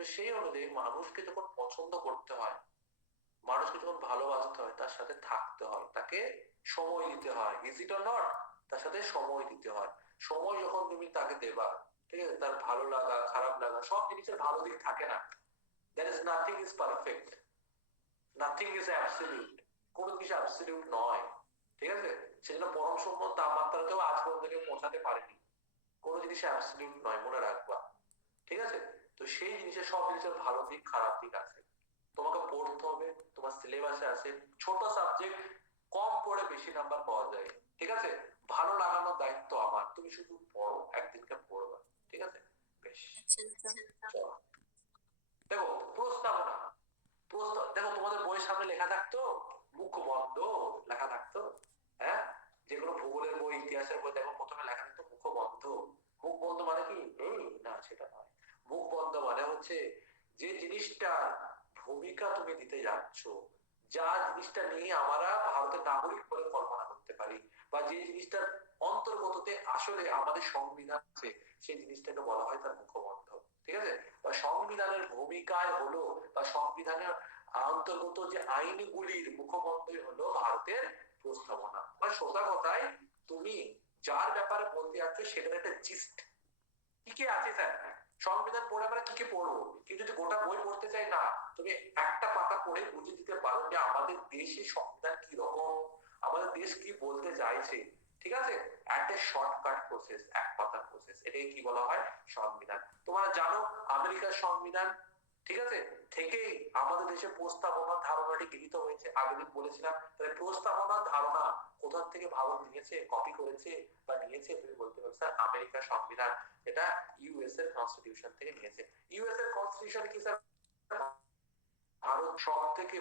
তো সেই অনুযায়ী মানুষকে যখন পছন্দ করতে হয়, মানুষকে যখন ভালোবাসতে হয়, তার সাথে থাকতে হয়, তাকে সময় দিতে হয়। ইজ ইট নট তার সাথে সময় দিতে হয়। সময় যখন তুমি তাকে দেবা, ঠিক আছে, তার ভালো লাগা, খারাপ লাগা, সব জিনিসের ভালো দিক থাকে না। There is nothing is perfect nothing is absolute কোনো কিছু অ্যাবসলিউট নয়। ঠিক আছে? সেজন্য পরম সম্পদ তাপমাত্রাতেও আজ পর্যন্ত কেউ পৌঁছাতে পারেনি। কোনো জিনিস অ্যাবসলিউট নয়, মনে রাখবা। ঠিক আছে? তো সেই জিনিসের সব জিনিসের ভালো দিক, খারাপ দিক আছে। তোমাকে পড়তে হবে, তোমার সিলেবাসে আছে। ছোট সাবজেক্ট কম পড়ে বেশি নাম্বার পাওয়া যায়। ঠিক আছে? ভালো লাগানোর দায়িত্ব আমার। তুমি শুধু পড়ো, একদিনকে পড়বা ঠিক আছে? বেশ। দেখো, প্রস্তাবনা। প্রস্তাব দেখো, তোমাদের বইয়ের সামনে লেখা থাকতো, মুখ বন্ধ, লেখা থাকতো। হ্যাঁ? যেগুলো ভূগোলের বই, ইতিহাসের বই, দেখো, প্রথমে লেখা থাকতো মুখ বন্ধ। মুখ বন্ধ মানে কি? এই, না, সেটা নয়। মুখ বন্ধ মানে হচ্ছে যে জিনিসটার ভূমিকা তুমি দিতে যাচ্ছ, যা জিনিসটা নিয়ে আমরা ভারতের নাগরিক বলে কল্পনা করতে পারি বা যে জিনিসটার অন্তর্গততে আসলে আমাদের সংবিধান আছে, সেই জিনিসটাকে বলা হয় তার মুখবন্ধ, ঠিক আছে? বা সংবিধানের ভূমিকায় হলো বা সংবিধানের অন্তর্গত যে আইনগুলির মুখবন্ধই হলো ভারতের প্রস্তাবনা। বা সোজা কথায় তুমি যার ব্যাপারে বলতে যাচ্ছ সেটার একটা জিস্ট কি কি আছে স্যার সংবিধান পড়ে আমরা কি কি পড়ব? কিন্তু যদি গোটা বই পড়তে চাই না। তুমি একটা পাতা পড়ে বুঝে দিতে পারো যে আমাদের দেশে সংবিধান কি রকম? আমাদের দেশ কি বলতে চাইছে? ঠিক আছে? একটা শর্টকাট প্রসেস এক পাতার প্রসেস এটাকে কি বলা হয়? সংবিধান। তোমরা জানো, আমেরিকার সংবিধান ঠিক আছে? থেকেই আমাদের দেশে প্রস্তাবনা, ধারণাটি গৃহীত হয়েছে। আগে দিন বলেছিলাম, তাহলে প্রস্তাবনা, ধারণা কোথার থেকে ভারত নিয়েছে কপি করেছে বা নিয়েছে তুমি বলতে পারো। স্যার আমেরিকার সংবিধান এটা ইউএস এর কনস্টিটিউশন থেকে নিয়েছে। ইউএস এর কনস্টিটিউশন কি, স্যার? ভারত সব থেকে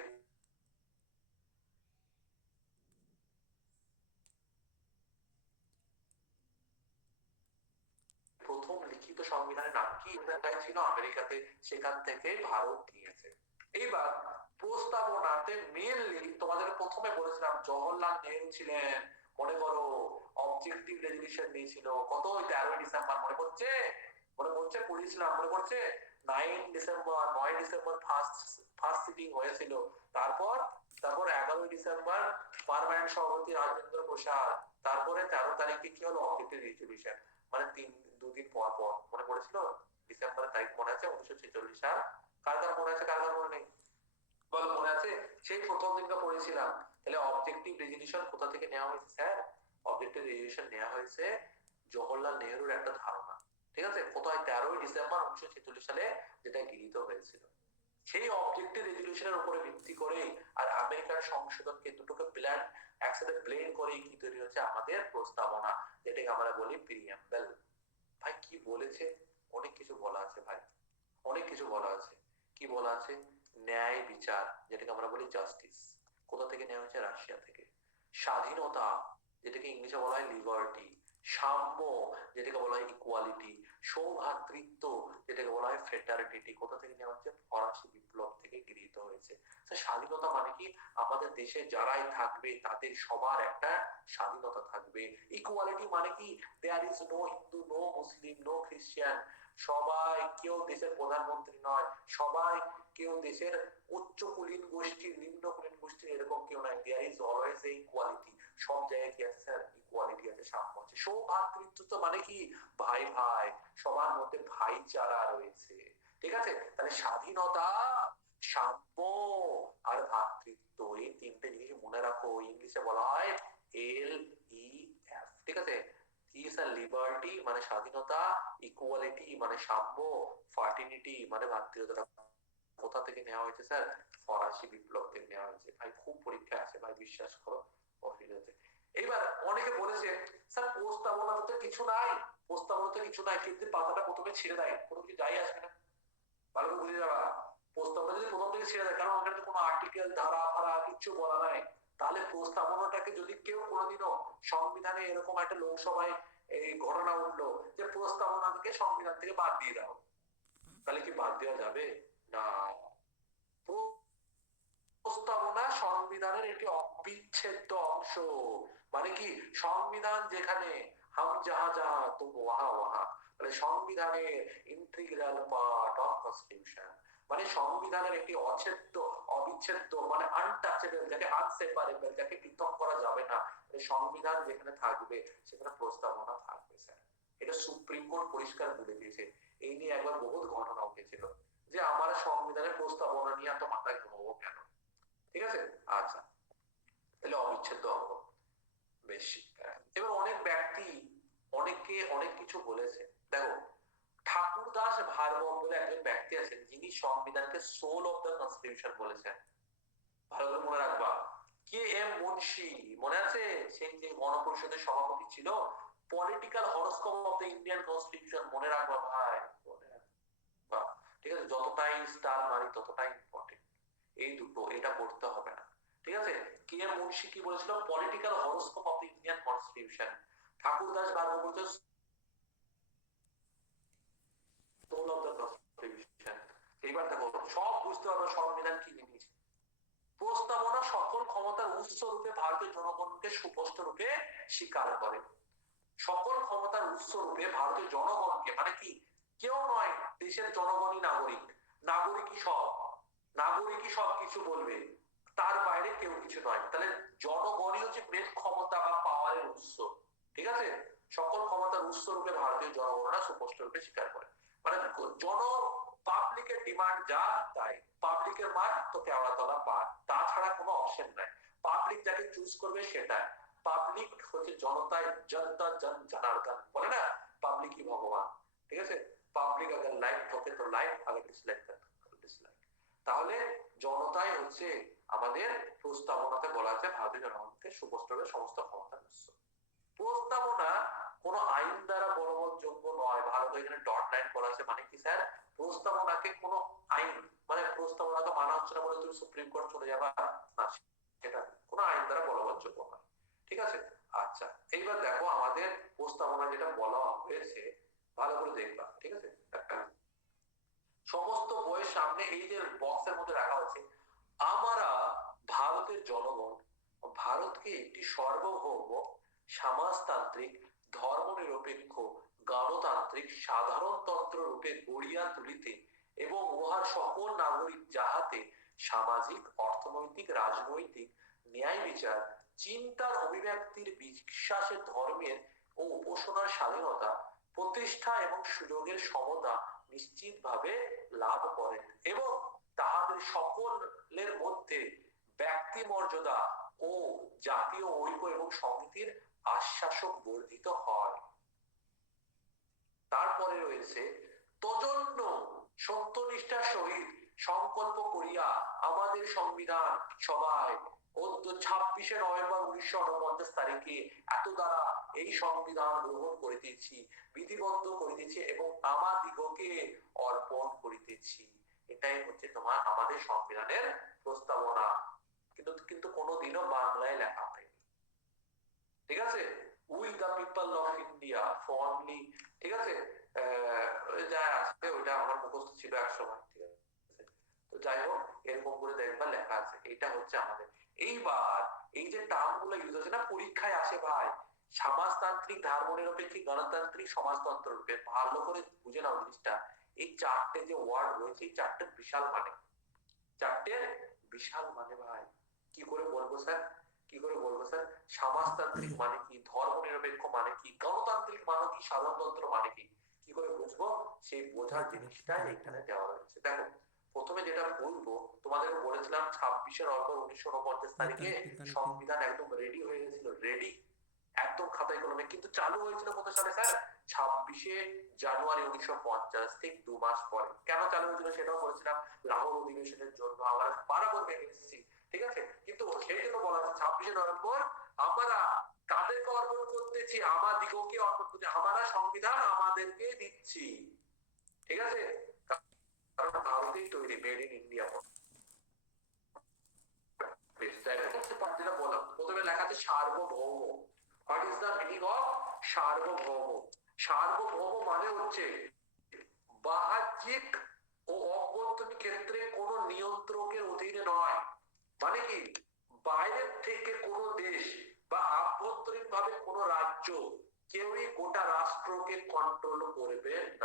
প্রথম লিখিত সংবিধানের নাম কি? ছিল আমেরিকাতে, সেখান থেকে ভারত নিয়েছে এইবার প্রস্তাবনাতে মেনলি তোমাদের প্রথমে বলেছিলাম, জওহরলাল নেহরু ছিলেন, মনে করো অবজেক্টিভ রেজলিউশন দিয়েছিল, কত তেরোই ডিসেম্বর, মনে পড়ছে? মনে পড়ছে পড়িয়েছিলাম মনে পড়ছে? নাইন ডিসেম্বর, নয় ডিসেম্বর ফার্স্ট ফার্স্ট সিটিং হয়েছিল। তারপর তারপর এগারোই ডিসেম্বর পার্মানেন্ট সভাপতি রাজেন্দ্র প্রসাদ। তারপরে তেরো তারিখে কি হলো? অবজেক্টিভ রেজলিউশন মানে তিন, দুদিন পর পর, মনে পড়েছিল? ডিসেম্বরের তারিখ মনে আছে? উনিশশো ছেচল্লিশ সাল কার কার মনে আছে? কার কার মনে নেই? বল, মনে আছে? সেই প্রথম দিনকে পড়েছিলাম। তাহলে অবজেক্টিভ রেজলিউশন কোথা থেকে নেওয়া হয়েছে, স্যার? অবজেক্টিভ রেজলিউশন নেওয়া হয়েছে জওহরলাল নেহরুর একটা ধারণা। ঠিক আছে? কোথায়? তেরোই ডিসেম্বর উনিশশো ছেচল্লিশ সালে যেটা গৃহীত হয়েছিল। সেই অবজেক্টিভ রেজলিউশনের উপরে ভিত্তি করে আর আমেরিকার সংশোধনকে দুটোকে প্ল্যান একসাথে ব্লেন্ড করে কি তৈরি হচ্ছে আমাদের প্রস্তাবনা, যেটাকে আমরা বলি প্রিয়াম্বেল ভাই, কি বলেছে? অনেক কিছু বলা আছে ভাই। অনেক কিছু বলা আছে। কি বলা আছে? ন্যায় বিচার, যেটাকে আমরা বলি জাস্টিস কোথা থেকে নেওয়া হয়েছে? রাশিয়া থেকে। স্বাধীনতা, যেটাকে ইংলিশে বলা হয় লিবার্টি সাম্য, যেটাকে বলা হয় ইকুয়ালিটি সৌভাতৃত্ব, যেটাকে বলা হয় ফ্রেটারিটি কোথা থেকে নেওয়া হচ্ছে ফরাসি বিপ্লব থেকে গৃহীত হয়েছে। স্বাধীনতা মানে কি? আমাদের দেশে যারাই থাকবে, তাদের সবার একটা স্বাধীনতা থাকবে। ইকুয়ালিটি মানে কি? There is no Hindu no Muslim no খ্রিস্টান সবাই কেউ দেশের প্রধানমন্ত্রী নয়। সবাই কেউ দেশের উচ্চ কুলীন গোষ্ঠীর নিম্ন কুলীন গোষ্ঠীর এরকম কেউ নাই। There is always a equality সব জায়গায় কি আছে স্যার ইকুয়ালিটি আছে, সাম্য আছে। সৌভাতৃত্ব তো মানে কি? ভাই ভাই, সবার মধ্যে ভাইচারা রয়েছে। ঠিক আছে? তাহলে স্বাধীনতা, সাম্য আর ভাতৃত্ব এই তিনটে জিনিস মনে রাখো। ইংলিশে বলা হয় এল ই এফ ঠিক আছে? লিবার্টি মানে স্বাধীনতা ইকুয়ালিটি মানে সাম্য ফার্টিনিটি মানে ভাতৃত্বতা। কোথা থেকে নেওয়া হয়েছে, স্যার? ফরাসি বিপ্লব থেকে নেওয়া হয়েছে। ভাই, খুব পরীক্ষা আছে, ভাই, বিশ্বাস করো। এইবার অনেকে বলেছে, স্যার প্রস্তাবনা তো কিছু নাই প্রস্তাবনা তো কিছু নাই, কিন্তু পাতাটা প্রথমে ছেড়ে দেয়, কোনো কিছু যাই আসবে না। ভালো করে বুঝে যাবা, প্রস্তাবনা যদি প্রথম থেকে ছেড়ে দেয়, কারণ ওখানে কোনো আর্টিকেল ধারা, ফারা বলা নাই। তাহলে প্রস্তাবনাটাকে যদি কেউ কোনোদিনও সংবিধানে এরকম একটা লোকসভায় এই ঘটনা উঠল, যে প্রস্তাবনাকে সংবিধান থেকে বাদ দিয়ে দাও, তাহলে কি বাদ দেওয়া যাবে? না। প্রস্তাবনা সংবিধানের একটি অবিচ্ছেদ্য অংশ। মানে কি? সংবিধান যেখানে হাম যাহা যাহা তো ওয়াহা ওয়াহা। মানে সংবিধানের ইন্টিগ্রাল পার্ট অফ কনস্টিটিউশন মানে সংবিধানের একটি অচ্ছেদ্য, অবিচ্ছেদ্য মানে আনটাচেবল যাকে আনসেপারেবল যাকে পৃথক করা যাবে না। মানে সংবিধান যেখানে থাকবে, সেখানে প্রস্তাবনা থাকবে স্যার এটা সুপ্রিম কোর্ট পরিষ্কার বলে দিয়েছে। এই নিয়ে একবার বহুত ঘটনা উঠেছিল যে আমার সংবিধানের প্রস্তাবনা নিয়ে এত মাথায় ঘুমাবো কেন? ঠিক আছে? আচ্ছা। তাহলে অবিচ্ছেদ্য অঙ্গ বেশ। এবার অনেক ব্যক্তি অনেককে অনেক কিছু বলেছে। দেখো ঠাকুরদাস ভার্গব বলে একজন ব্যক্তি আছেন, যিনি সংবিধানকে সোল অফ দ্য কনস্টিটিউশন বলেছেন। ভালো করে মনে রাখবা। কে এম মুন্সি, মনে আছে? সেই যে গণপরিষদের সভাপতি ছিল। Political horoscope of the Indian constitution মনে রাখবা ভাই। ঠিক আছে? যতটাই স্টার মারি, ততটাই ইম্পর্টেন্ট এই দুটো, এটা পড়তে হবে না। ঠিক আছে? কে এম মুন্সি কি বলেছিল? Political horoscope of Indian constitution Thakurdas Bhargava বলছে এবার দেখো, সব বুঝতে পারবে সংবিধান কি প্রস্তাবনা সকল ক্ষমতার উৎস রূপে জনগণকে সুস্পষ্ট রূপে স্বীকার করে। সকল ক্ষমতার উৎস রূপে ভারতীয় জনগণকে মানে কি? কেউ নয়, দেশের জনগণই নাগরিক। নাগরিকই সব। নাগরিকই সব কিছু বলবে, তার বাইরে কেউ কিছু নয়। তাহলে জনগণই হচ্ছে মেন ক্ষমতা বা পাওয়ারের উৎস, ঠিক আছে? সকল ক্ষমতার উৎস রূপে ভারতীয় জনগণরা সুস্পষ্ট রূপে স্বীকার করে। মানে জন পাবলিকের ডিমান্ড যা, তাই। পাবলিকের মার তো কেওড়া তলা পার তাছাড়া কোনো অপশন নাই। পাবলিক যাকে চুজ করবে সেটা পাবলিক হচ্ছে জনতায় জনতা, জন, জনার্দন। বলে না? পাবলিকই ভগবান। ঠিক আছে? পাবলিক আগে লাইক থাকে, তো লাইক আগে ডিসলাইক থাকে। তাহলে জনতাই হচ্ছে আমাদের প্রস্তাবনাতে বলা আছে, ভারতীয় জনগণকে সুস্পষ্টভাবে সমস্ত ক্ষমতার উৎস প্রস্তাবনা কোন আইন দ্বারা বলবৎযোগ্য নয়। করে এখানে ডট লাইন করা আছে মানে কি স্যার? প্রস্তাবনাকে কোন আইন মানে প্রস্তাবনাকে মানা হচ্ছে না বলে তুমি সুপ্রিম কোর্ট চলে যাবা? না, সেটা কোন আইন দ্বারা বলবৎযোগ্য নয়। ঠিক আছে? আচ্ছা এইবার দেখো আমাদের প্রস্তাবনা যেটা বলা হয়েছে, ভালো করে দেখবা। ঠিক আছে? সমস্ত বইয়ের সামনে এই যে বক্সের মধ্যে রাখা হচ্ছে আমরা ভারতের জনগণ, ভারতকে একটি সার্বভৌম, সমাজতান্ত্রিক, ধর্মনিরপেক্ষ, গণতান্ত্রিক, সাধারণতন্ত্র রূপে গড়িয়া তুলিতে এবং উহার সকল নাগরিক যাহাতে সামাজিক, অর্থনৈতিক, রাজনৈতিক, ন্যায় বিচার, চিন্তার অভিব্যক্তির বিশ্বাসের ধর্মের ও উপাসনার স্বাধীনতা, প্রতিষ্ঠা এবং সুযোগের সমতা নিশ্চিতভাবে লাভ করেন এবং তাহাদের সকলের মধ্যে ব্যক্তি মর্যাদা ও জাতীয় ঐক্য এবং সংহতির আশ্বাসক বর্ধিত হয়। তারপরে রয়েছে, তজন্য সত্যনিষ্ঠার সহিত সংকল্প করিয়া আমাদের সংবিধান সভায় ছাব্বিশে নভেম্বর উনিশশো উনপঞ্চাশ তারিখে এত দ্বারা এই সংবিধান গ্রহণ করিতেছি, বিধিবদ্ধ করিতেছি এবং আমাদিগকে অর্পণ করিতেছি। এটাই হচ্ছে তোমার আমাদের সংবিধানের প্রস্তাবনা। কিন্তু কিন্তু কোনোদিনও বাংলায় লেখা হয়নি। ঠিক আছে? We the people of India formally, ঠিক আছে? যা আছে, ওইটা আমার মুখস্থ ছিল এক সময়, ঠিক আছে? তো যাই হোক, এরকম করে দেখবা লেখা আছে। এটা হচ্ছে আমাদের এইবার এই যে টার্মগুলো ইউজ হচ্ছে না, পরীক্ষায় আসে ভাই, সমাজতান্ত্রিক ধর্মনিরপেক্ষিক গণতান্ত্রিক সমাজতন্ত্র রূপে ভালো করে বুঝে নাও জিনিসটা। এই চারটে যে ওয়ার্ড রয়েছে, এই চারটে বিশাল মানে। চারটে বিশাল মানে ভাই। কি করে বলব স্যার কি করে বলব স্যার সমাজতান্ত্রিক মানে কি? ধর্ম নিরপেক্ষ মানে কি? গণতান্ত্রিক মানে কি? সাধারণতন্ত্র মানে কি? কি করে বুঝব? সেই বোঝার জিনিসটা এখানে দেওয়া রয়েছে। দেখো প্রথমে যেটা বলব তোমাদের বলেছিলাম ছাব্বিশে নভেম্বর উনিশশো উনপঞ্চাশ তারিখে সংবিধান একদম রেডি হয়ে গেছিল রেডি একদম খাতায় কলমে কিন্তু চালু হয়েছিল কত সালে স্যার? ছাব্বিশে জানুয়ারি উনিশশো পঞ্চাশ ঠিক দু মাস পরে। কেন চালু হয়েছিল সেটাও বলেছিলাম লাহোর অধিবেশনের জন্য আমরা বারাবর মেনে এসেছি ঠিক আছে? কিন্তু সেই জন্য বলা হচ্ছে ছাব্বিশে নভেম্বর আমরা কাদেরকে অর্পণ করতেছি? আমাদিগকে অর্পণ করতে আমরা সংবিধান আমাদেরকে দিচ্ছি ঠিক আছে? কারণ ভারতেই তৈরি মেড ইন ইন্ডিয়া যেটা মিনিং ক্ষেত্রে কোনো নিয়ন্ত্রকের অধীনে নয়। মানে কি? বাইরের থেকে কোনো দেশ বা আভ্যন্তরীণ ভাবে কোনো রাজ্য কেউই গোটা রাষ্ট্রকে কন্ট্রোল করবে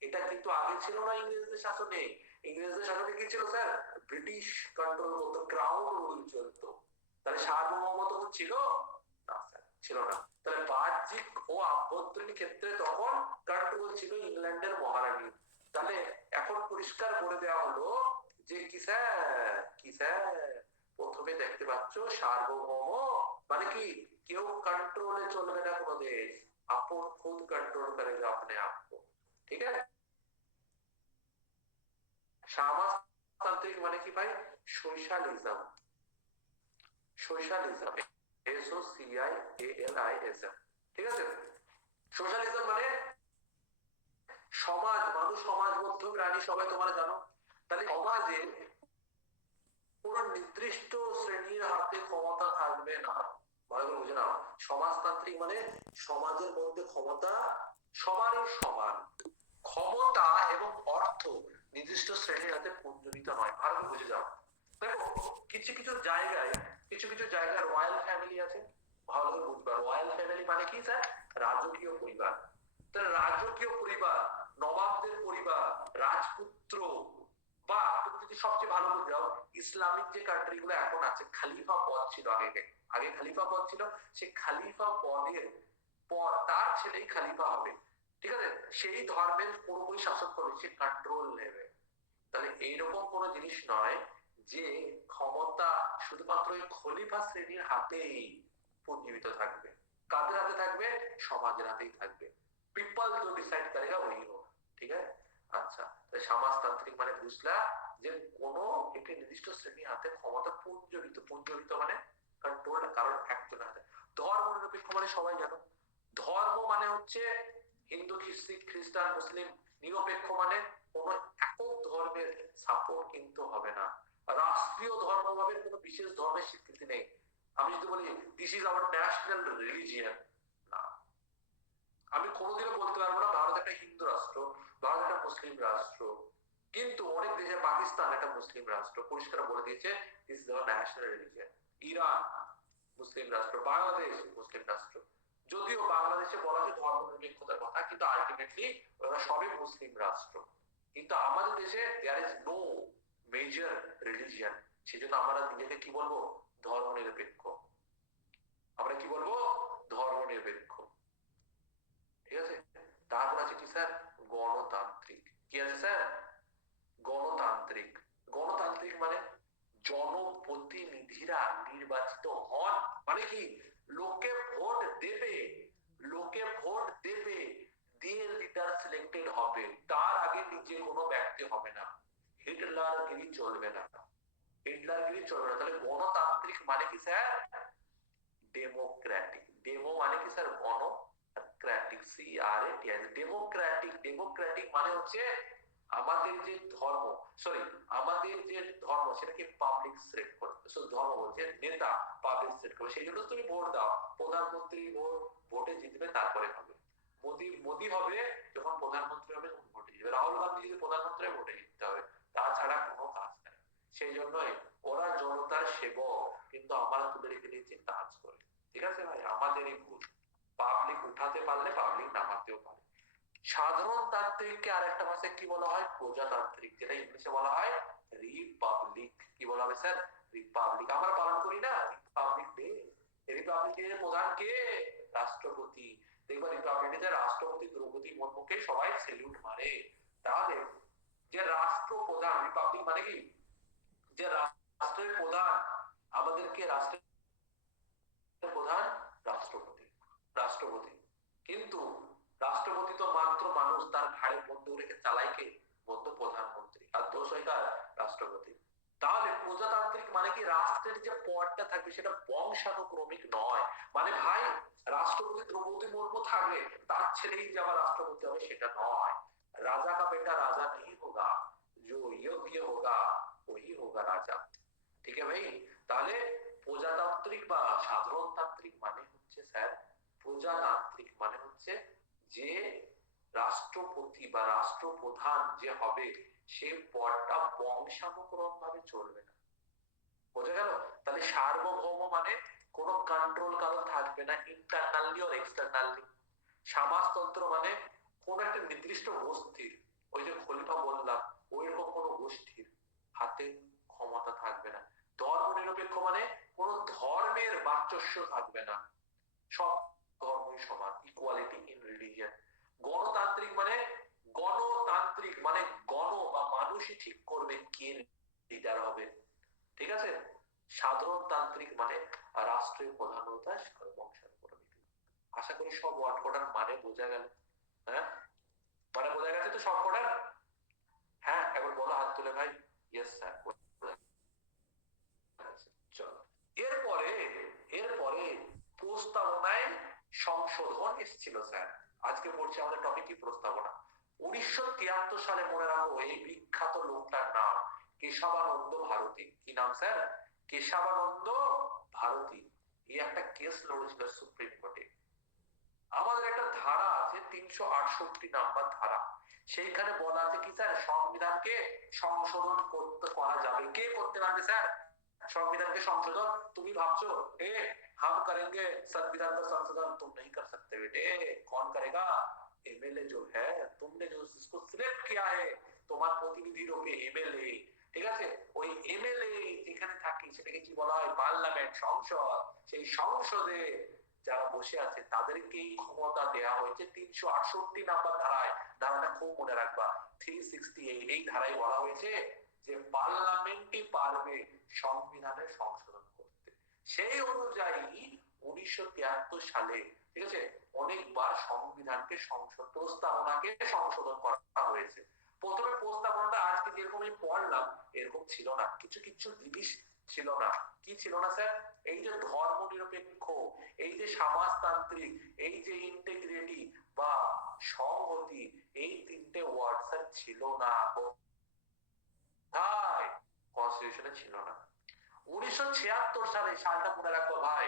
এটা কিন্তু আগে ছিল না ইংরেজদের শাসনে। ইংরেজদের শাসনে কি ছিল, স্যার? ব্রিটিশ কন্ট্রোল হতো ক্রাউন রুল চলতো। তাহলে সার্বভৌমত ছিল? না, স্যার, ছিল না। তাহলে বাহ্যিক ও আভ্যন্তরীণ ক্ষেত্রে তখন কন্ট্রোল ছিল ইংল্যান্ডের মহারানী। তাহলে এখন পরিষ্কার করে দেওয়া হলো যে কি, স্যার? কি, স্যার? প্রথমে দেখতে পাচ্ছ সার্বভৌম মানে কি? কেউ কন্ট্রোলে চলবে না কোনো দেশ। আপন খুদ কন্ট্রোল করেগা আপনি আপকো ঠিক আছে? সমাজতান্ত্রিক মানে কি ভাই? Socialism. Socialism S O C I A L I S M ঠিক আছে? সোশ্যালিজম মানে সমাজ, মানুষ সমাজবদ্ধ প্রাণী, সবাই তোমরা জানো। তাহলে সমাজে কোন নির্দিষ্ট শ্রেণির হাতে ক্ষমতা থাকবে না। ভালো করে বুঝে নাও। সমাজতান্ত্রিক মানে সমাজের মধ্যে ক্ষমতা সবারই সমান। ক্ষমতা এবং অর্থ নির্দিষ্ট শ্রেণির হাতে পুঞ্জনিত নয় করে বুঝে যাও দেখো, কিছু কিছু জায়গায়, কিছু কিছু জায়গায় রয়্যাল ফ্যামিলি আছে, ভালো করে রয়্যাল ফ্যামিলি মানে কি স্যার রাজকীয় পরিবার। তাহলে রাজকীয় পরিবার, নবাবদের পরিবার, রাজপুত্র, বা তুমি যদি সবচেয়ে ভালো করে যাও ইসলামিক যে কান্ট্রি গুলো এখন আছে, খালিফা পদ ছিল আগে আগে খালিফা পদ ছিল, সে খালিফা পদের পর তার ছেলেই খালিফা হবে। ঠিক আছে? সেই ধর্মের পুরোপুরি শাসন করবে সে কন্ট্রোল নেবে তাহলে এইরকম কোন জিনিস নয় যে ক্ষমতা শুধুমাত্র খলিফা শ্রেণির হাতেই পুঞ্জীবিত থাকবে। কাদের হাতে থাকবে? সমাজের হাতেই থাকবে। পিপল তো ডিসাইড করেগা ওই হোক, ঠিক আছে? আচ্ছা সমাজতান্ত্রিক মানে বুঝলা যে কোনো একটি নির্দিষ্ট শ্রেণির হাতে ক্ষমতা পুঞ্জীবিত পুঞ্জীবিত মানে কন্ট্রোল কারণ একজন হাতে। ধর্ম নিরপেক্ষ মানে সবাই জানো। ধর্ম মানে হচ্ছে হিন্দু খ্রিস্টান, মুসলিম নিরপেক্ষ মানে ধর্মের সাপোর্ট কিন্তু হবে না। রাষ্ট্রীয় ধর্ম ভাবে কোনো বিশেষ ধর্মের স্বীকৃতি নেই। আমি যদি বলি this is our national religion আমি কোনোদিনও বলতে পারব না, ভারত একটা হিন্দু রাষ্ট্র, ভারত একটা মুসলিম রাষ্ট্র। কিন্তু অনেক দেশে পাকিস্তান একটা মুসলিম রাষ্ট্র। পরিষ্কার বলে দিয়েছে this is our national religion Iran, মুসলিম রাষ্ট্র। বাংলাদেশ, মুসলিম রাষ্ট্র। যদিও বাংলাদেশে বলা হয় ধর্ম নিরপেক্ষতার কথা, কিন্তু আলটিমেটলি ওরা সবই মুসলিম রাষ্ট্র। কিন্তু আমাদের দেশে there is no major religion সেজন্য আমরা নিজেকে কি বলব? ধর্ম নিরপেক্ষ আমরা কি বলব? ধর্ম নিরপেক্ষ ঠিক আছে? তারপর আছে কি স্যার? গণতান্ত্রিক। কি আছে স্যার? গণতান্ত্রিক। গণতান্ত্রিক মানে জনপ্রতিনিধিরা নির্বাচিত হন। মানে কি? লোকে ভোট দেবে। লোকে ভোট দেবে। লিডার সিলেক্টেড হবে। তার আগে নিজে কোনো ব্যক্তি হবে না। চলবে না। চলবে না। তাহলে গণতান্ত্রিক মানে কি স্যার? ডেমো মানে কি স্যার? গণ ক্র্যাটিক সি আর এ টি মানে হচ্ছে আমাদের যে ধর্ম সরি আমাদের যে ধর্ম, সেটাকে পাবলিক সেট করতে সো ধর্ম বলছে নেতা পাবলিক সেট করবে সেই জন্য তুমি ভোট দাও। প্রধানমন্ত্রী ভোট, ভোটে জিতবে, তারপরে হবে। মোদি মোদি হবে যখন প্রধানমন্ত্রী হবে তখন ভোটে যাবে রাহুল গান্ধী যদি প্রধানমন্ত্রী ভোটে জিততে হবে, তাছাড়া কোনো কাজ নাই। সেই জন্যই ওরা জনতার সেবক, কিন্তু আমরা তুলে রেখে দিয়েছি কাজ করে। ঠিক আছে ভাই? আমাদেরই ভুল। পাবলিক উঠাতে পারলে পাবলিক নামাতেও পারে। সাধারণতান্ত্রিককে আরেকটা ভাষায় কি বলা হয়? প্রজাতান্ত্রিক, যেটা ইংলিশে বলা হয় রিপাবলিক। কি বলা হবে স্যার? রিপাবলিক। আমরা পালন করি না। রিপাবলিক ডে রিপাবলিক ডে প্রধান কে? রাষ্ট্রপতি। দেখবা রিপাবলিক ডে রাষ্ট্রপতি, দ্রৌপদী মুর্মুকে সবাই মারে তাহলে যে রিপাবলিক মানে কি? যে রাষ্ট্রের প্রধান, আমাদেরকে রাষ্ট্রের প্রধান রাষ্ট্রপতি রাষ্ট্রপতি। কিন্তু রাষ্ট্রপতি তো মাত্র মানুষ, তার ঘাড়ে বন্ধু রেখে চালাইকে বন্ধু প্রধানমন্ত্রী। আর দোষ হয় রাষ্ট্রপতি। তাহলে প্রজাতান্ত্রিক মানে কি রাষ্ট্রের যে পদটা থাকবে সেটা বংশানুক্রমিক নয় মানে ভাই রাষ্ট্রপতি দ্রৌপদী মুর্মু থাকবে তার ছেলেই যে আবার রাষ্ট্রপতি হবে সেটা নয় রাজা কা বেটা রাজা नहीं होगा जो योग्य होगा वही होगा রাজা ঠিক আছে ভাই তাহলে প্রজাতান্ত্রিক বা সাধারণতান্ত্রিক মানে হচ্ছে স্যার প্রজাতান্ত্রিক মানে হচ্ছে যে রাষ্ট্রপতি বা রাষ্ট্রপ্রধান যে হবে সে পদটা বংশানুক্রম ভাবে চলবে না। বোঝা গেল? তাহলে সার্বভৌম মানে কোনো কন্ট্রোল কারও থাকবে না ইন্টারনালি আর এক্সটার্নালি সমাজতন্ত্র মানে কোন একটা নির্দিষ্ট গোষ্ঠীর ওই যে খলিফা বললাম ওই রকম কোনো গোষ্ঠীর হাতে ক্ষমতা থাকবে না। ধর্ম নিরপেক্ষ মানে কোন ধর্মের বাচ্চস্য থাকবে না। সব ধর্মই সমান ইকুয়ালিটি ইন রিলিজিয়ন গণতান্ত্রিক মানে গণতান্ত্রিক মানে গণ বা মানুষই ঠিক করবে কে লিডার হবে। ঠিক আছে? সাধারণতান্ত্রিক মানে রাষ্ট্রের প্রধানতা বংশের আশা করি সব ওয়ার্ড কোডার মানে বোঝা গেল। হ্যাঁ? মানে বোঝা গেছে তো সব কোডার হ্যাঁ একবার বলো, হাত তুলে ভাই। ইয়েস স্যার চলো। এরপরে এরপরে প্রস্তাবনায় সংশোধন এসেছিল স্যার আজকে পড়ছি আমাদের টপিক কি? প্রস্তাবনা। উনিশশো তিয়াত্তর সালে মনে রাখবো এই বিখ্যাত লোকটার নাম কেশবানন্দ ভারতী কি নাম স্যার কেশবানন্দ ভারতী এই একটা কেস লড়েছিল সুপ্রিম কোর্টে আমাদের একটা ধারা আছে তিনশো আটষট্টি নাম্বার ধারা সেইখানে বলা আছে কি স্যার সংবিধানকে সংশোধন করতে করা যাবে কে করতে পারবে স্যার संविधान के संशोधन तुम ही भावचो ए हम करेंगे संविधान का संशोधन तुम नहीं कर सकते बेटे कौन करेगा एमएलए जो है तुमने जो इसको सिलेक्ट किया है তোমার প্রতিনিধি রূপে এমএলএ ঠিক আছে ওই এমএলএ যেখানে থাকে সেটাকে কি বলা হয় পার্লামেন্ট সংসদ সেই সংসদে যারা বসে আছে তাদেরকে এই ক্ষমতা দেয়া হয়েছে তিনশো আটষট্টি নাম্বার ধারায় ধারাটা খুব মনে রাখবা থ্রি সিক্সটি এইট এই ধারায় বলা হয়েছে যে পার্লামেন্টই পারবে সংবিধানের সংশোধন করতে সেই অনুযায়ী উনিশশো সালে ঠিক আছে? অনেকবার সংবিধানকে সংশোধন প্রস্তাবনাকে সংশোধন করা হয়েছে। প্রথমে প্রস্তাবনাটা আজকে যেরকম আমি পড়লাম, এরকম ছিল না। কিছু কিছু জিনিস ছিল না। কি ছিল না, স্যার? এই যে ধর্ম নিরপেক্ষ এই যে সমাজতান্ত্রিক, এই যে ইন্টিগ্রিটি বা সংহতি, এই তিনটে ওয়ার্ড স্যার, ছিল না কনস্টিটিউশনে ছিল না। উনিশশো ছিয়াত্তর সালে সালটা মনে রাখব ভাই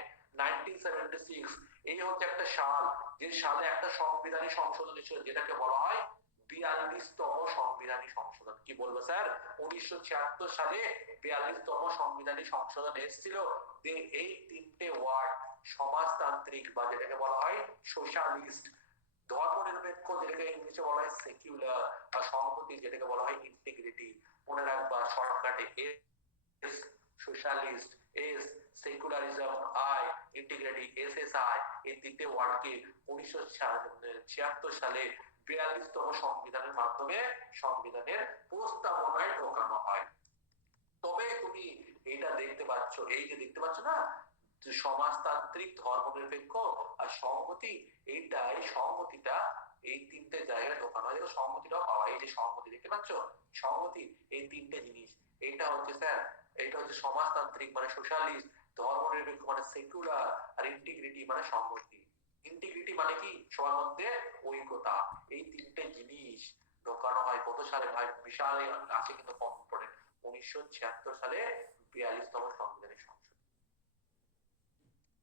এই হচ্ছে একটা সাল। যে সালে একটা সংবিধানিক সংশোধন ছিল যেটাকে বলা হয় বিয়াল্লিশতম সংবিধানিক সংশোধন। কি বলব স্যার? উনিশশো ছিয়াত্তর সালে বিয়াল্লিশতম সংবিধানিক সংশোধন এসেছিল। যে এই তিনটে ওয়ার্ড সমাজতান্ত্রিক বা যেটাকে বলা হয় সোশ্যালিস্ট ধর্ম নিরপেক্ষ যেটাকে ইংলিশে বলা হয় সেকুলার বা সংহতি, যেটাকে বলা হয় ইন্টিগ্রিটি, মনে রাখবা, শর্টকাটে socialist S secularism I integrity S S I এই তিনটে ওয়ার্ডকে উনিশশো ছিয়াত্তর সালে বিয়াল্লিশতম সংবিধানের মাধ্যমে সংবিধানের প্রস্তাবনায় ঢোকানো হয়। তবে তুমি এটা দেখতে পাচ্ছ, এই যে দেখতে পাচ্ছ না সমাজতান্ত্রিক ধর্মনিরপেক্ষ আর সংহতি এইটা এই সংহতিটা এই তিনটে জায়গায় ঢোকানো হয়। সংহতিটাও পাওয়া এই যে সংহতি দেখতে পাচ্ছ, সংহতি এই তিনটে জিনিস। এটা হচ্ছে স্যার এইটা হচ্ছে সমাজতান্ত্রিক মানে সোশ্যালিস্ট ধর্মনিরপেক্ষ মানে সেকুলার আর ইন্টিগ্রিটি মানে সংহতি ইন্টিগ্রিটি মানে কি? সবার মধ্যে ঐক্যতা। এই তিনটে জিনিস ঢোকানো হয় কত সালে? ভাই, বিশাল আছে কিন্তু কম্পোনেন্ট উনিশশো ছিয়াত্তর সালে বিয়াল্লিশতম সংবিধানের সংশোধন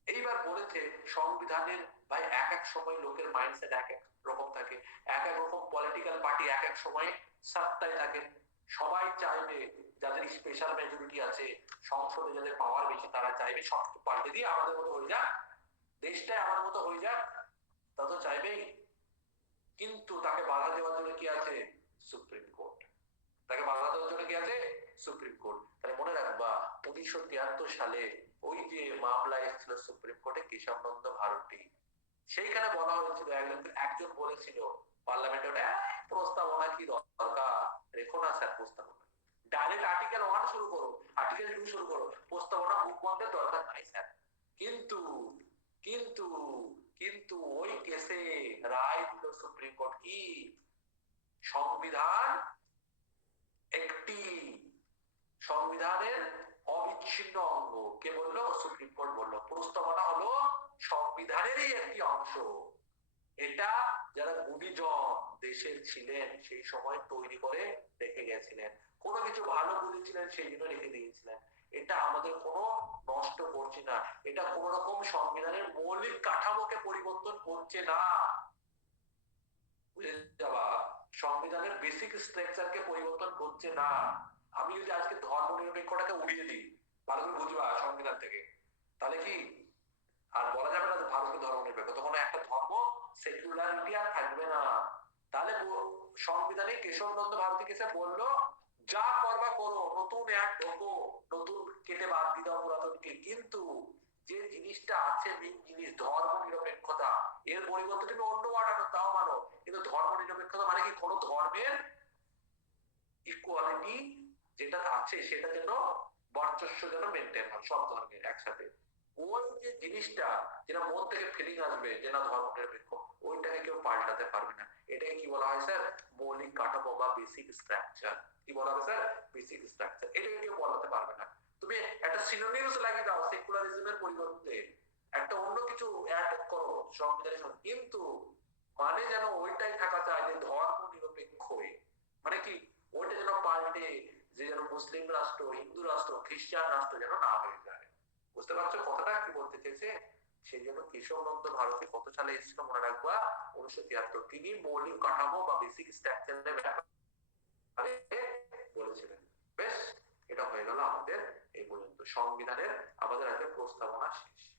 এইবার বলেছে সংবিধানের ভাই এক এক সময় লোকের মাইন্ডসেট এক এক রকম থাকে। এক এক রকম পলিটিক্যাল পার্টি এক এক সময় সত্তায় থাকে। সবাই চাইবে যাদের স্পেশাল মেজরিটি আছে, সংসদে যাদের পাওয়ার বেশি, তারা চাইবে সব পাল্টে দিয়ে আমাদের মতো হয়ে যাক। দেশটাই আমার মতো হয়ে যাক, তা তো চাইবেই। কিন্তু তাকে বাধা দেওয়ার জন্য কি আছে? সুপ্রিম কোর্ট তাকে বাধা দেওয়ার জন্য কি আছে? সুপ্রিম কোর্ট তাহলে মনে রাখবা, উনিশশো তিয়াত্তর সালে ওই যে মামলা এসেছিল সুপ্রিম কোর্টে কেশবনন্দ ভারতী, সেইখানে বলা হয়েছিল, একজন একজন বলেছিল পার্লামেন্টে ওটা প্রস্তাবনা কি দরকার? রেখো না স্যার প্রস্তাবনা ডাইরেক্ট আর্টিকেল ওয়ান শুরু করো আর্টিকেল টু শুরু করো। প্রস্তাবনা বুক বন্ধের দরকার নাই স্যার। কিন্তু কিন্তু কিন্তু ওই কেসে রায় দিল সুপ্রিম কোর্ট কি? সংবিধান একটি সংবিধানের অবিচ্ছিন্ন অঙ্গ। কে বলল? সুপ্রিম কোর্ট বলল। প্রস্তাবনা হলো সংবিধানেরই একটি অংশ। এটা যারা গুণীজন দেশের ছিলেন, সেই সময় তৈরি করে রেখে গেছিলেন। কোনো কিছু ভালো বলেছিলেন, সেই জন্য রেখে দিয়েছিলেন। এটা আমাদের কোনো নষ্ট করছে না। এটা কোন রকম সংবিধানের মৌলিক কাঠামোকে পরিবর্তন করছে না। সংবিধানের বেসিক স্ট্রাকচারকে পরিবর্তন করছে না। আমি যদি আজকে ধর্ম নিরপেক্ষটাকে উড়িয়ে দিই, ভালো করে বুঝবা সংবিধান থেকে, তাহলে কি? আর বলা যাবে না যে ভারতের ধর্ম নিরপেক্ষ। তখন একটা ধর্ম সেকুলারিটি আর থাকবে না। তাহলে সংবিধানে কেশব নন্দ ভারতী কেসে বলল, যা করবা করো, নতুন এক ঢোকো, নতুন কেটে বাদ দিয়ে দাও পুরাতনকে। কিন্তু যে জিনিসটা আছে মেইন জিনিস, ধর্ম নিরপেক্ষতা, এর পরিবর্তে তুমি অন্য বাড়ানো তাও মানো। কিন্তু ধর্ম নিরপেক্ষতা মানে কি? কোনো ধর্মের ইকুয়ালিটি যেটা আছে সেটা যেন বর্চস্ব যেন মেনটেন হয়, সব ধর্মের একসাথে। ওই যে জিনিসটা যেটা মন থেকে ফিলিং আসবে যে না ধর্ম নিরপেক্ষ ওইটাকে কেউ পাল্টাতে পারবে না। এটাকে কি বলা হয় স্যার মৌলিক কাঠামো বা বেসিক স্ট্রাকচার কি বলা হয় স্যার বেসিক স্ট্রাকচার এটাকে কেউ বলাতে পারবে না। তুমি একটা সিনোনিমস লাগিয়ে দাও সেকুলারিজমের পরিবর্তে। একটা অন্য কিছু অ্যাড করো, সংবিধানের সঙ্গে। কিন্তু মানে যেন ওইটাই থাকা চায় যে ধর্ম নিরপেক্ষ মানে কি? ওইটা যেন পাল্টে, যে যেন মুসলিম রাষ্ট্র, হিন্দু রাষ্ট্র, খ্রিস্টান রাষ্ট্র যেন না হয়ে যায়। বুঝতে পারছ? কথাটা কি বলতে চেয়েছে সেই জন্য কেশব নন্দ ভারতে কত সালে এসেছিল মনে রাখবা? উনিশশো তিয়াত্তর। তিনি মৌলিক কাঠামো বা বেসিক স্ট্রাকচারের ব্যাপারে বলেছিলেন। বেশ, এটা হয়ে গেল আমাদের এই পর্যন্ত। সংবিধানের আমাদের আজকে প্রস্তাবনা শেষ।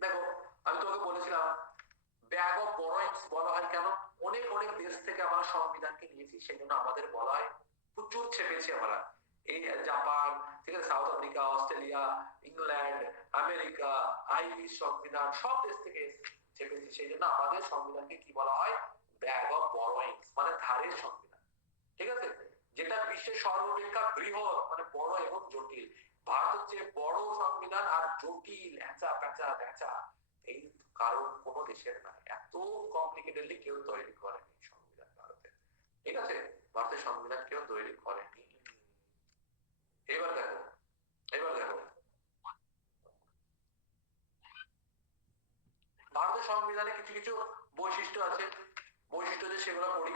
দেখো, আমি তোমাকে বলেছিলাম ব্যাগ অফ বরোইংস বলা হয় কেন? অনেক অনেক দেশ থেকে আমরা সংবিধানকে নিয়েছি সেই জন্য আমাদের বলা হয় প্রচুর ছেপেছি আমরা। জাপান ঠিক আছে? South Africa Australia England America Irish সংবিধান সব দেশ থেকে চেপেছি সেই জন্য আমাদের সংবিধানকে কি বলা হয়? ব্যাগ অফ বরোইংস মানে ধারের সংবিধান। ঠিক আছে? যেটা বিশ্বের সর্বাপেক্ষা বৃহৎ মানে বড় এবং জটিল। ভারত হচ্ছে বড় সংবিধান আর জটিল, হ্যাঁচা প্যাঁচা ব্যাচা এই কারণ কোন দেশের নাই। এত কমপ্লিকেটেডলি কেউ তৈরি করেনি সংবিধান ভারতে। ঠিক আছে? ভারতের সংবিধান কেউ তৈরি করেনি। এবার দেখো এবার দেখো। ভারতের সংবিধানে কিছু কিছু বৈশিষ্ট্য আছে। বৈশিষ্ট্য যে সেগুলো পড়ি।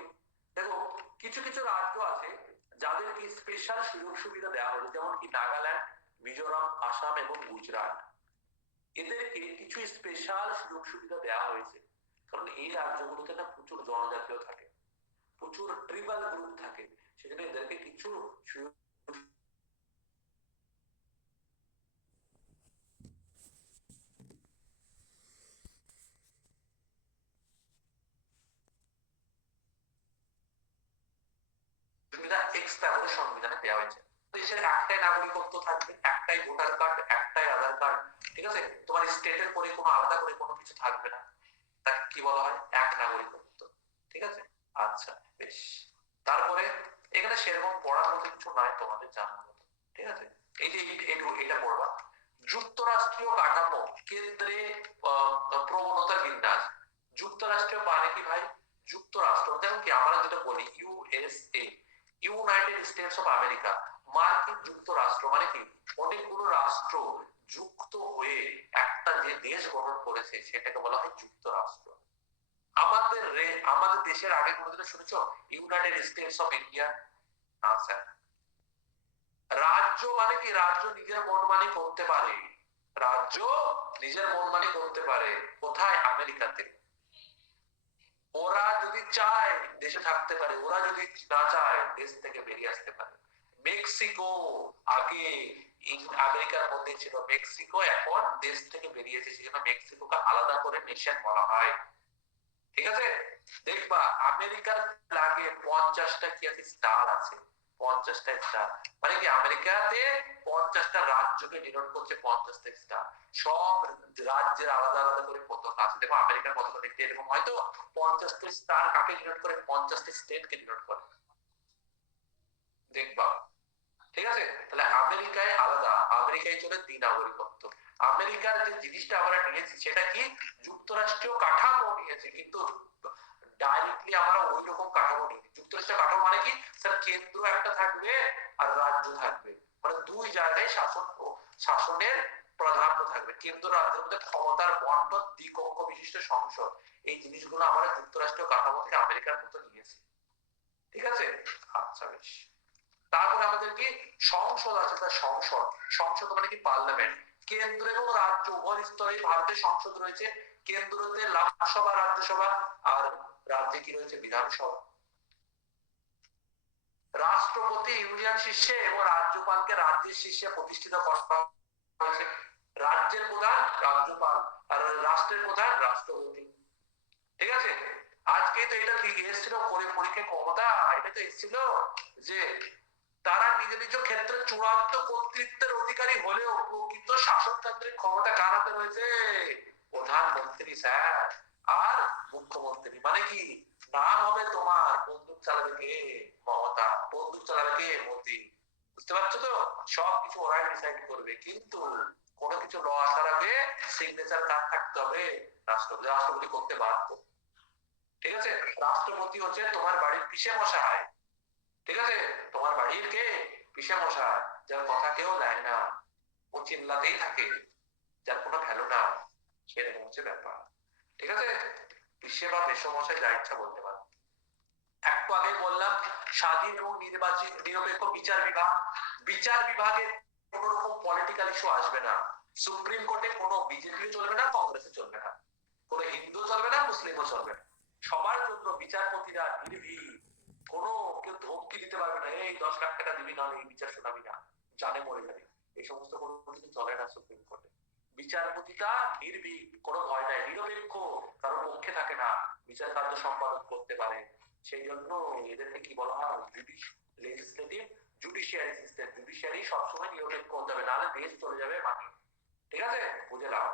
দেখো, কিছু কিছু রাজ্য আছে যাদের কি স্পেশাল সুযোগ সুবিধা দেওয়া হলো, যেমন কি নাগাল্যান্ড, মিজোরাম, আসাম এবং গুজরাট। এদেরকে কিছু স্পেশাল সুযোগ সুবিধা দেওয়া হয়েছে। কারণ এই রাজ্যগুলোতে না প্রচুর জনজাতীয় থাকে, প্রচুর ট্রিবাল গ্রুপ থাকে। সেজন্য এদেরকে কিছু সুযোগ সুবিধা এক্সট্রা করে সংবিধানে দেওয়া হয়েছে। দেশের একটাই নাগরিকত্ব থাকবে, একটাই ভোটার কার্ড একটাই আধার কার্ড ঠিক আছে? তোমার স্টেটের পরে কোনো আলাদা করে কোনো কিছু থাকবে না। তাকে কি বলা হয়? এক নাগরিকত্ব। ঠিক আছে? আচ্ছা বেশ। তারপরে এখানে সেরকম পড়ার মতো কিছু নাই তোমাদের জানার মতো। ঠিক আছে? এই যে এটা পড়বা। যুক্তরাষ্ট্রীয় কাঠামো কেন্দ্রে প্রবণতার বিন্যাস। যুক্তরাষ্ট্রীয় মানে কি ভাই? যুক্তরাষ্ট্র। যেমন কি আমরা যেটা বলি USA United States of America, মার্কিন যুক্তরাষ্ট্র মানে কি অনেকগুলো রাষ্ট্র যুক্ত হয়ে একটা যে দেশ গঠন করেছে, সেটাকে বলা হয় যুক্তরাষ্ট্র। আমাদের আমাদের দেশের আগে কোনোদিন শুনেছ? United States of India? না, স্যার। রাজ্য মানে কি? রাজ্য নিজের মন মানি করতে পারে। রাজ্য নিজের মন মানি করতে পারে। কোথায়? আমেরিকাতে। ওরা যদি চায় দেশে থাকতে পারে, ওরা যদি না চায়, দেশ থেকে বেরিয়ে আসতে পারে। মেক্সিকো আগে আমেরিকার মধ্যে ছিল। মেক্সিকো এখন দেশ থেকে বেরিয়েছে, সেজন্য মেক্সিকোকে আলাদা করে নেশন বলা হয়। ঠিক আছে? দেখবা, আমেরিকার আগে পঞ্চাশটা কি আছে? স্টার আছে। পঞ্চাশটা স্টার মানে কি, আমেরিকাতে পঞ্চাশটা রাজ্যকে ডিনোট করছে পঞ্চাশটা স্টার সব রাজ্যের আলাদা আলাদা করে পতাকা আছে। দেখো, আমেরিকার পতাকা দেখতে এরকম হয়তো পঞ্চাশটা স্টার কাকে ডিনোট করে? পঞ্চাশটা স্টেটকে ডিনোট করে। দেখবা। ঠিক আছে? তাহলে আমেরিকায় আলাদা। আমেরিকায় চলে দ্বি নাগরিকত্ব। আমেরিকার যে জিনিসটা আমরা নিয়েছি, সেটা কি? যুক্তরাষ্ট্রীয় কাঠামো নিয়েছে, কিন্তু ডাইরেক্টলি আমরা ওই রকম কাঠামো নিই। যুক্তরাষ্ট্রীয় কাঠামো মানে কি? স্যার, কেন্দ্র একটা থাকবে আর রাজ্য থাকবে। মানে দুই জায়গায় শাসন শাসনের প্রাধান্য থাকবে। কেন্দ্র রাজ্যের মধ্যে ক্ষমতার বন্টন দ্বিকক্ষ বিশিষ্ট সংসদ, এই জিনিসগুলো আমরা যুক্তরাষ্ট্রীয় কাঠামো থেকে আমেরিকার মতো নিয়েছি। ঠিক আছে? আচ্ছা বেশ। তারপরে আমাদের কি? সংসদ আছে তার সংসদ। সংসদ মানে কি? পার্লামেন্ট। কেন্দ্র এবং রাজ্য, উভয় স্তরে ভারতের সংসদ রয়েছে। কেন্দ্রতে লোকসভা, রাজ্যসভা আর রাজ্যে কি রয়েছে? বিধানসভা। রাষ্ট্রপতি ইউনিয়ন শীর্ষে এবং রাজ্যপালকে রাজ্যের শীর্ষে প্রতিষ্ঠিত করা হয়েছে। রাজ্যের প্রধান রাজ্যপাল, আর রাষ্ট্রের প্রধান রাষ্ট্রপতি। ঠিক আছে? আজকে তো এটা এসেছিল? করে পরীক্ষায় ক্ষমতা? এটা তো এসেছিল যে তারা নিজ নিজ ক্ষেত্রে চূড়ান্ত কর্তৃত্বের অধিকারী হলেও প্রকৃত শাসনতান্ত্রিক ক্ষমতা কার হাতে রয়েছে? প্রধানমন্ত্রী, স্যার। আর মুখ্যমন্ত্রী মানে কি? নাম হবে তোমার বন্দুক চালাবে কে? মমতা। বন্দুক চালাবে কে? মোদি। বুঝতে পারছ তো? সব কিছু ওরাই ডিসাইড করবে। কিন্তু কোনো কিছু ল আসার আগে সিগনেচার কার থাকতে হবে রাষ্ট্রপতি রাষ্ট্রপতি করতে বাধ্য। ঠিক আছে? রাষ্ট্রপতি হচ্ছে তোমার বাড়ির পিসে মশাই ঠিক আছে? তোমার বাড়ির কে? পিসে মশাই যার কথা কেউ দেয় না। ও চিল্লাতেই থাকে, যার কোনো ভ্যালু না। সেরকম হচ্ছে ব্যাপার। ঠিক আছে পিসে বা মেসমশাই যা ইচ্ছা বলতে পারে। একটু আগে বললাম, স্বাধীন এবং নির্বাচিত নিরপেক্ষ বিচার বিভাগ, বিচার বিভাগে কোন রকম পলিটিক্যাল ইস্যু আসবে না। সুপ্রিম কোর্টে কোনো বিজেপিও চলবে না, কংগ্রেসও চলবে না। কোনো হিন্দু চলবে না, মুসলিমও চলবে না। সবার জন্য বিচারপতিরা নির্ভীক। কোনো কেউ ধমকি দিতে পারবে না, এই দশ লাখ টাকা দিবি না এই বিচার শোনাবি না, জানে মরে যাবে। এই সমস্ত কোনো কিছু চলে না সুপ্রিম কোর্টে। বিচারপতিটা নির্ভীক, কোনো ভয় নাই, নিরপেক্ষ কারও পক্ষে থাকে না, বিচার কার্য সম্পাদন করতে পারে। সেই জন্য এদেরকে কি বলা হয়? লেজিসলেটিভ জুডিশিয়ারি সিস্টেম জুডিশিয়ারি সবসময় নিরপেক্ষ হতে হবে, নাহলে দেশ চলে যাবে মাটি। ঠিক আছে? বুঝে নাও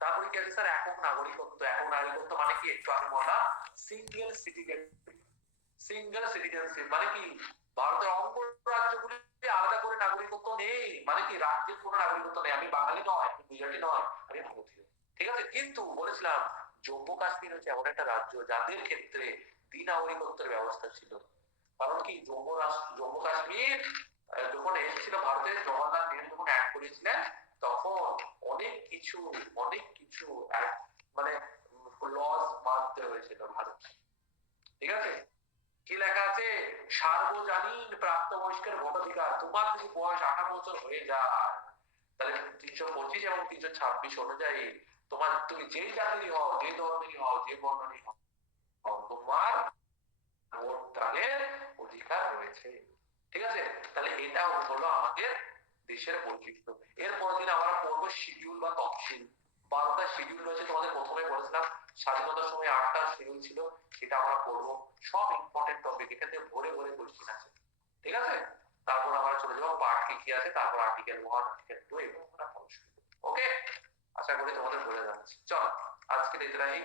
তারপরে কি আছে স্যার? একক নাগরিকত্ব। একক নাগরিকত্ব মানে কি? একটু আগে বললাম সিঙ্গেল সিটিজেন সিঙ্গেল সিটিজেনশিপ মানে কি ভারতের অঙ্গ রাজ্যগুলি আলাদা করে নাগরিকত্ব নেই? মানে কি রাজ্যের কোনো নাগরিকত্ব নেই? আমি বাঙালি নয় গুজরাটি নয়, আমি ভারতীয়। ঠিক আছে? কিন্তু বলেছিলাম, জম্মু কাশ্মীর হচ্ছে এমন একটা রাজ্য যাদের ক্ষেত্রে দ্বিনাগরিকত্বের ব্যবস্থা ছিল। কারণ কি জম্মু জম্মু কাশ্মীর যখন এসেছিল ভারতে, জওয়াহরলাল নেহরু যখন অ্যাড করেছিলেন, তখন অনেক কিছু অনেক কিছু মানে লস মানতে হয়েছিল ভারত ঠিক আছে? কি লেখা আছে? সার্বজনীন প্রাপ্তবয়স্কের ভোটাধিকার। তোমার যদি বয়স আঠারো বছর হয়ে যায়, তাহলে তিনশো পঁচিশ এবং তিনশো ছাব্বিশ অনুযায়ী তোমার তুমি যেই জাতিরই হও, যে ধর্মেরই হও, যে বর্ণেরই হও, তোমার ভোট দানের অধিকার রয়েছে। ঠিক আছে? তাহলে এটা হলো আমাদের দেশের বৈশিষ্ট্য এর পরের দিন আমরা পড়ব শিডিউল বা তফসিল। বারোটা শিডিউল রয়েছে, তোমাদের প্রথমে বলেছিলাম, স্বাধীনতার সময় আটটা শিডিউল ছিল। সেটা আমরা পড়ব সব ইম্পর্টেন্ট টপিক থেকে ভরে ভরে কোশ্চেন আছে। ঠিক আছে? তারপর আমরা চলে যাব পার্ট কি কি আছে, তারপর আর্টিকেল ওয়ান আর্টিকেল টু এবং আমরা পড়া ওকে আশা করি তোমাদের বোঝা যাচ্ছে। চলো আজকে এতটাই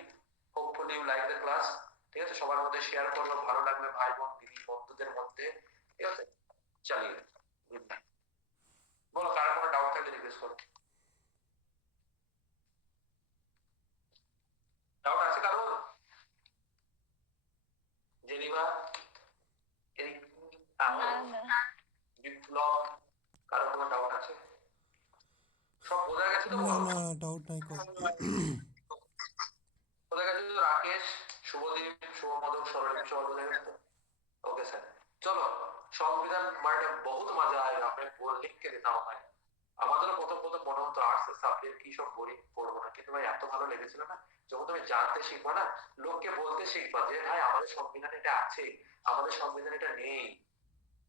hopefully you like the class ঠিক আছে? সবার মধ্যে শেয়ার করল, ভালো লাগবে ভাই বোন, দিদি, বন্ধুদের মধ্যে। ঠিক আছে? চালিয়ে বলো, কার কোনো ডাউট থাকলে জিজ্ঞেস করো। ডাউট আছে কারোর? জেনিভা এই বিপ্লব কারো কোনো ডাউট আছে সব বোঝা গেছে তো না না ডাউট নাই কো বোঝা গেছে তো রাকেশ শুভদীপ শুভমদক সরলীপ সব বোঝা গেছে তো ओके सर चलो সংবিধান মানে বহুত মজা আয়েগা আমি বল লিখ के देता हूं मैं আমাদেরও প্রথম প্রথম মনে হতো আর্টস সাবজেক্ট কি সব বোরিং পড়ব না। কিন্তু ভাই, এত ভালো লেগেছিল না? যখন তুমি জানতে শিখবা না, লোককে বলতে শিখবা যে, ভাই, আমাদের সংবিধানে এটা আছে, আমাদের সংবিধানে এটা নেই।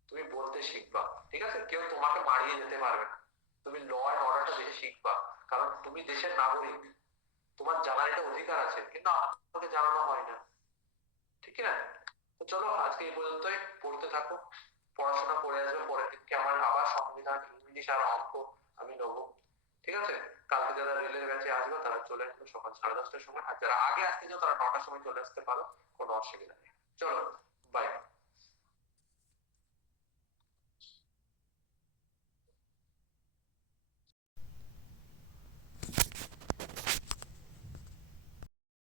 তুমি বলতে শিখবা, ঠিক আছে? কেউ তোমাকে মারিয়ে যেতে পারবে না। তুমি ল এন্ড অর্ডারটা দেখে শিখবা, কারণ তুমি দেশের নাগরিক। তোমার জানার এটা অধিকার আছে, কিন্তু আমাকে জানানো হয় না। ঠিক না? তো চলো, আজকে এই পর্যন্তই। পড়তে থাকো, পড়াশোনা করে আসবে, পরের দিনকে আমার আবার সংবিধান ইংলিশ আর অঙ্ক আমি নেব, ঠিক আছে? কালকে যারা রেলের ব্যাচে আসবে তারা চলে আসবে সকাল সাড়ে দশটার সময়। আর যারা আগে আসতে চাও তারা নটার সময় চলে আসতে পারো, কোনো অসুবিধা নেই। চলো বাই